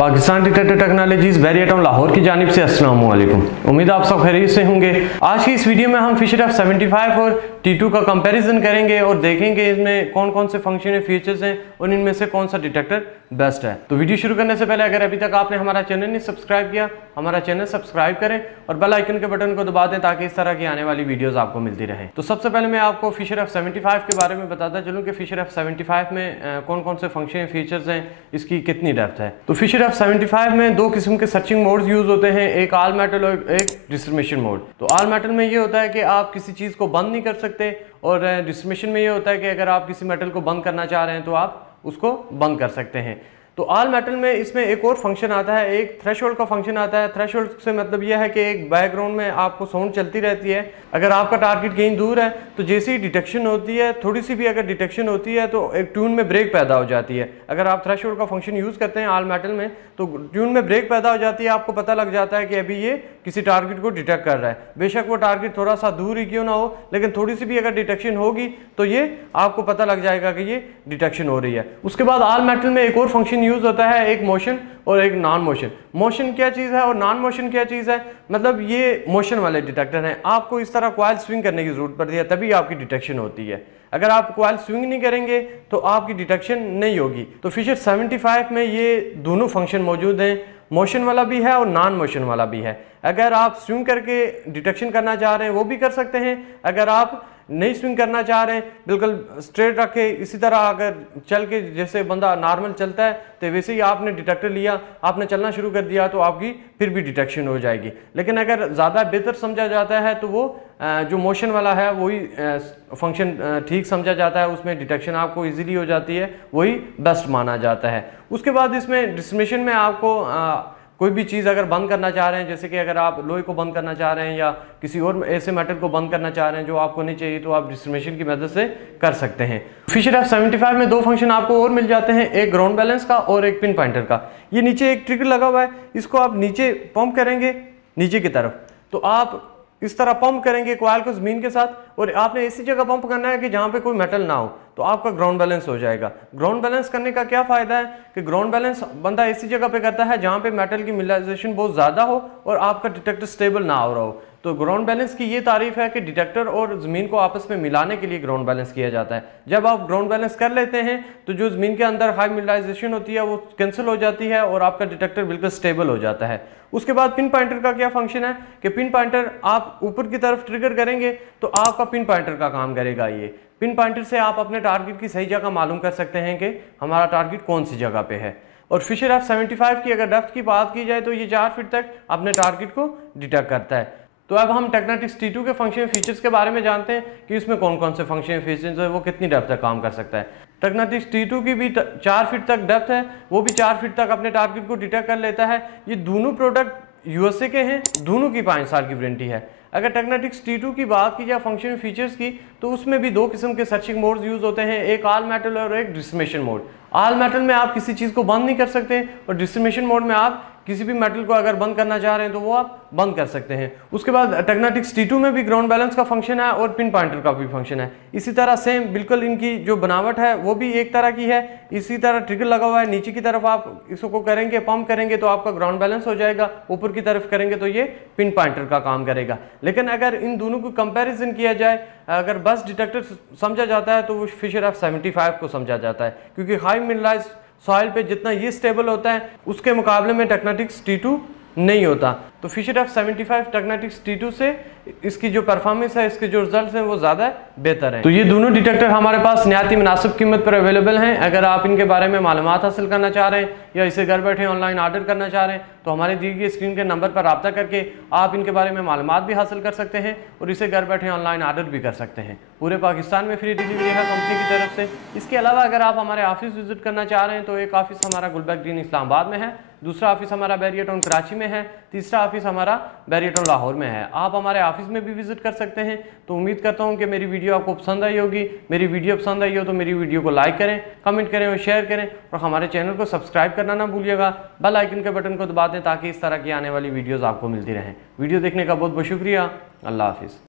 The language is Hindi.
पाकिस्तान डिटेक्टर टेक्नोलॉजीज बैरिएटम लाहौर की जानिब से अस्सलाम वालेकुम। उम्मीद आप सब खैरियत से होंगे। आज की इस वीडियो में हम फिशर F75 और T2 का कंपैरिजन करेंगे और देखेंगे इसमें कौन कौन से फंक्शन है, फीचर्स हैं और इनमें से कौन सा डिटेक्टर बेस्ट है। तो वीडियो शुरू करने से पहले अगर अभी तक आपने हमारा चैनल नहीं सब्सक्राइब किया, हमारा चैनल सब्सक्राइब करें और बेल आइकन के बटन को दबा दें ताकि इस तरह की आने वाली वीडियोस आपको मिलती रहे। तो सबसे पहले मैं आपको फिशर F75 के बारे में बताता चलूँ कि फिशर F75 में कौन कौन से फंक्शन फीचर्स हैं, इसकी कितनी डेप्थ है। तो फिशर F75 में दो किस्म के सर्चिंग मोड्स यूज होते हैं, एक ऑल मेटल और एक डिस्क्रिमिनेशन मोड। तो ऑल मेटल में ये होता है कि आप किसी चीज़ को बंद नहीं कर सकते और डिस्क्रिमिनेशन में ये होता है कि अगर आप किसी मेटल को बंद करना चाह रहे हैं तो आप उसको बंद कर सकते हैं। तो ऑल मेटल में इसमें एक और फंक्शन आता है, एक थ्रेशोल्ड का फंक्शन आता है। थ्रेशोल्ड से मतलब यह है कि एक बैकग्राउंड में आपको साउंड चलती रहती है। अगर आपका टारगेट कहीं दूर है तो जैसे ही डिटेक्शन होती है, थोड़ी सी भी अगर डिटेक्शन होती है तो एक ट्यून में ब्रेक पैदा हो जाती है। अगर आप थ्रेशोल्ड का फंक्शन यूज़ करते हैं ऑल मेटल में तो ट्यून में ब्रेक पैदा हो जाती है, आपको पता लग जाता है कि अभी ये किसी टारगेट को डिटेक्ट कर रहा है। बेशक वो टारगेट थोड़ा सा दूर ही क्यों ना हो, लेकिन थोड़ी सी भी अगर डिटेक्शन होगी तो ये आपको पता लग जाएगा कि ये डिटेक्शन हो रही है। उसके बाद ऑल मेटल में एक और फंक्शन यूज होता है, एक मोशन और एक नॉन मोशन। मोशन क्या चीज़ है और नॉन मोशन क्या चीज़ है, मतलब ये मोशन वाले डिटेक्टर हैं। आपको इस तरह कॉइल स्विंग करने की जरूरत पड़ती है तभी आपकी डिटेक्शन होती है। अगर आप कॉइल स्विंग नहीं करेंगे तो आपकी डिटेक्शन नहीं होगी। तो फिशर 75 में ये दोनों फंक्शन मौजूद हैं, मोशन वाला भी है और नॉन मोशन वाला भी है। अगर आप स्विंग करके डिटेक्शन करना चाह रहे हैं वो भी कर सकते हैं। अगर आप नहीं स्विंग करना चाह रहे हैं, बिल्कुल स्ट्रेट रखे इसी तरह अगर चल के जैसे बंदा नॉर्मल चलता है तो वैसे ही आपने डिटेक्टर लिया, आपने चलना शुरू कर दिया तो आपकी फिर भी डिटेक्शन हो जाएगी। लेकिन अगर ज़्यादा बेहतर समझा जाता है तो वो जो मोशन वाला है वही फंक्शन ठीक समझा जाता है, उसमें डिटेक्शन आपको इजीली हो जाती है, वही बेस्ट माना जाता है। उसके बाद इसमें डिस्क्रिमिनेशन में आपको कोई भी चीज़ अगर बंद करना चाह रहे हैं, जैसे कि अगर आप लोहे को बंद करना चाह रहे हैं या किसी और ऐसे मेटल को बंद करना चाह रहे हैं जो आपको नहीं चाहिए, तो आप डिस्क्रिमिनेशन की मदद से कर सकते हैं। फिशर F75 में दो फंक्शन आपको और मिल जाते हैं, एक ग्राउंड बैलेंस का और एक पिन पॉइंटर का। ये नीचे एक ट्रिगर लगा हुआ है, इसको आप नीचे पंप करेंगे नीचे की तरफ, तो आप इस तरह पंप करेंगे कॉइल को जमीन के साथ और आपने ऐसी जगह पंप करना है कि जहां पे कोई मेटल ना हो, तो आपका ग्राउंड बैलेंस हो जाएगा। ग्राउंड बैलेंस करने का क्या फायदा है कि ग्राउंड बैलेंस बंदा ऐसी जगह पे करता है जहां पे मेटल की मिनरलाइजेशन बहुत ज्यादा हो और आपका डिटेक्टर स्टेबल ना हो रहा हो। तो ग्राउंड बैलेंस की ये तारीफ है कि डिटेक्टर और ज़मीन को आपस में मिलाने के लिए ग्राउंड बैलेंस किया जाता है। जब आप ग्राउंड बैलेंस कर लेते हैं तो जो ज़मीन के अंदर हाई मिनरलाइजेशन होती है वो कैंसिल हो जाती है और आपका डिटेक्टर बिल्कुल स्टेबल हो जाता है। उसके बाद पिन पॉइंटर का क्या फंक्शन है कि पिन पॉइंटर आप ऊपर की तरफ ट्रिगर करेंगे तो आपका पिन पॉइंटर का काम करेगा। ये पिन पॉइंटर से आप अपने टारगेट की सही जगह मालूम कर सकते हैं कि हमारा टारगेट कौन सी जगह पे है। और फिशर F75 की अगर डेप्थ की बात की जाए तो ये 4 फीट तक अपने टारगेट को डिटेक्ट करता है। तो अब हम टेक्नेटिक्स T2 के फंक्शन फीचर्स के बारे में जानते हैं कि इसमें कौन कौन से फंक्शन फीचर्स है, वो कितनी डेप्थ तक काम कर सकता है। टेक्नेटिक्स T2 की भी 4 फीट तक डेप्थ है, वो भी 4 फीट तक अपने टारगेट को डिटेक्ट कर लेता है। ये दोनों प्रोडक्ट USA के हैं, दोनों की 5 साल की वारंटी है। अगर टेक्नेटिक्स T2 की बात की जाए फंक्शन फीचर्स की तो उसमें भी दो किस्म के सर्चिंग मोड्स यूज होते हैं, एक ऑल मेटल और एक डिस्क्रिमिनेशन मोड। ऑल मेटल में आप किसी चीज़ को बंद नहीं कर सकते और डिस्क्रिमिनेशन मोड में आप किसी भी मेटल को अगर बंद करना चाह रहे हैं तो वो आप बंद कर सकते हैं। उसके बाद टेक्नेटिक्स T2 में भी ग्राउंड बैलेंस का फंक्शन है और पिन पॉइंटर का भी फंक्शन है। इसी तरह सेम बिल्कुल इनकी जो बनावट है वो भी एक तरह की है। इसी तरह ट्रिगर लगा हुआ है, नीचे की तरफ आप इसको करेंगे पंप करेंगे तो आपका ग्राउंड बैलेंस हो जाएगा, ऊपर की तरफ करेंगे तो ये पिन पॉइंटर का काम करेगा। लेकिन अगर इन दोनों को कंपैरिजन किया जाए, अगर बस डिटेक्टर समझा जाता है तो वो फिशर F75 को समझा जाता है, क्योंकि हाई मिनरलाइज्ड सॉइल पे जितना ये स्टेबल होता है उसके मुकाबले में टेक्नेटिक्स T2 नहीं होता। तो फिशर F75 टेक्नेटिक्स T2 से इसकी जो परफॉर्मेंस है, इसके जो रिजल्ट्स हैं वो ज़्यादा बेहतर है। तो ये दोनों डिटेक्टर हमारे पास निहायती मुनासिब कीमत पर अवेलेबल हैं। अगर आप इनके बारे में मालूमात हासिल करना चाह रहे हैं या इसे घर बैठे ऑनलाइन ऑर्डर करना चाह रहे हैं तो हमारे दी गई स्क्रीन के नंबर पर रब्ता करके आप इनके बारे में मालूमात भी हासिल कर सकते हैं और इसे घर बैठे ऑनलाइन ऑर्डर भी कर सकते हैं। पूरे पाकिस्तान में फ्री डिलीवरी है कंपनी की तरफ से। इसके अलावा अगर आप हमारे ऑफिस विजिट करना चाह रहे हैं तो एक ऑफिस हमारा गुलबर्ग ग्रीन इस्लामाबाद में है, दूसरा ऑफिस हमारा बैरिएटम कराची में है, तीसरा ऑफिस हमारा बैरिएटम लाहौर में है। आप हमारे ऑफिस में भी विजिट कर सकते हैं। तो उम्मीद करता हूं कि मेरी वीडियो आपको पसंद आई होगी। मेरी वीडियो पसंद आई हो तो मेरी वीडियो को लाइक करें, कमेंट करें और शेयर करें और हमारे चैनल को सब्सक्राइब करना ना भूलिएगा। बेल आइकन के बटन को दबा दें ताकि इस तरह की आने वाली वीडियोज़ आपको मिलती रहें। वीडियो देखने का बहुत बहुत शुक्रिया। अल्लाह हाफिज़।